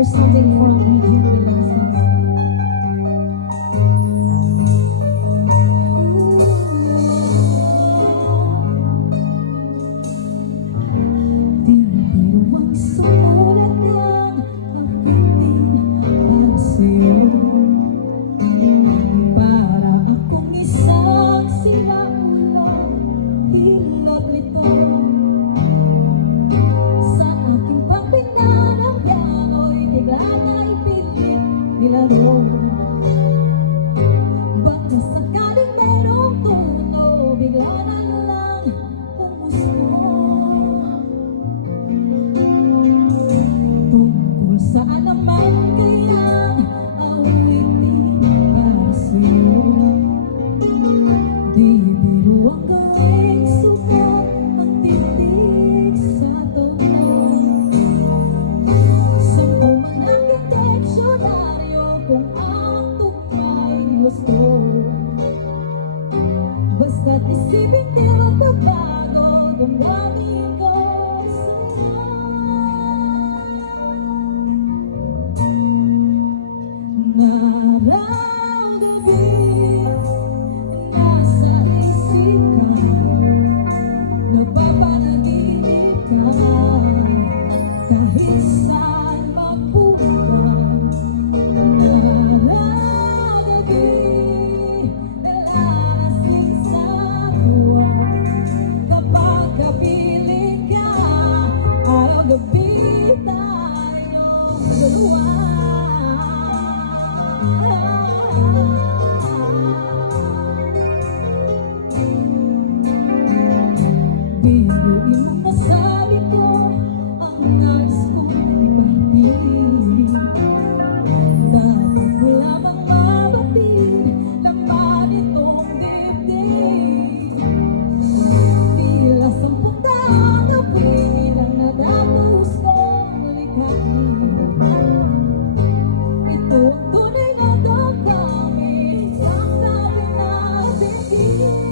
Here's something from Regine Velasquez. Di biruang sumulat ng awitin para sa'yo, para akong isang sinaulang hilot nito. Sa aking pagpinda ng piano'y bigla na ipilit nilaro. Baka sakaling merong tuno, bigla na lang umusmo. Tungkol saan naman kayang awitin para sa'yo? Di biro ang gawing sukat ang titig sa tono. Sampu man ang diksyonaryo kung ang tugma'y gusto. Basta't isipin di magbabago, damdamin ko sa'yo. Naramdamin, nasa isip ka, napapanaginip ka, kahit saan magpunta. Naramdamin, nalalasing sa tuwa, kapag kapiling ka, araw-gabi tayong dalawa. Biruin mo masabi ko ang nais kong ipahitin. Dapat mo lamang mabatid laman itong dibdib. Tila 10 taong awitin ang natatapos kong likhain. Ito ang tunay na damdamin, isang dami na bigin.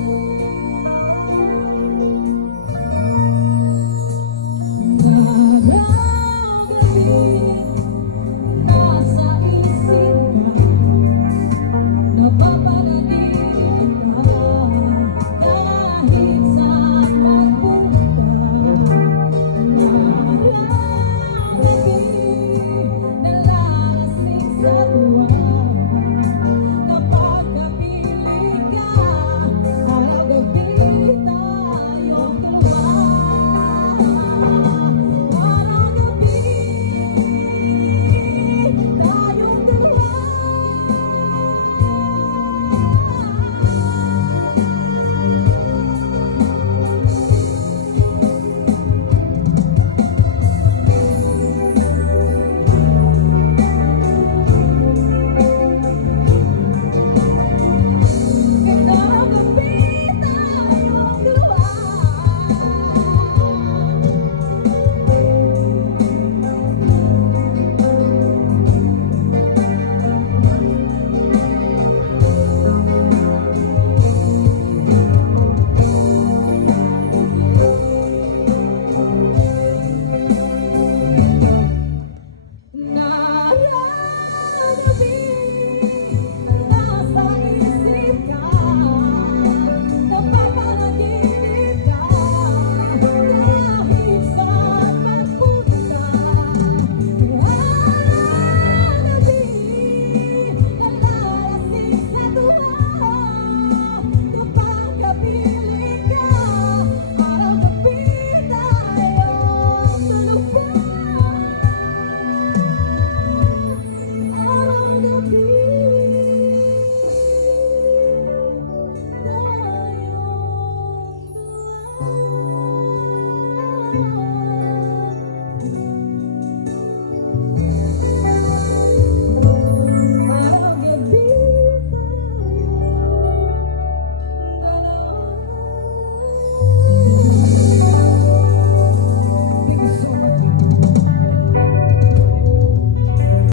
Naramdamin, nasa isip ka, napapanaginip ka, kahit saan magpunta. Naramdamin, nalalasing sa tuwa, kapag kapiling ka, araw-gabi tayong dalawa.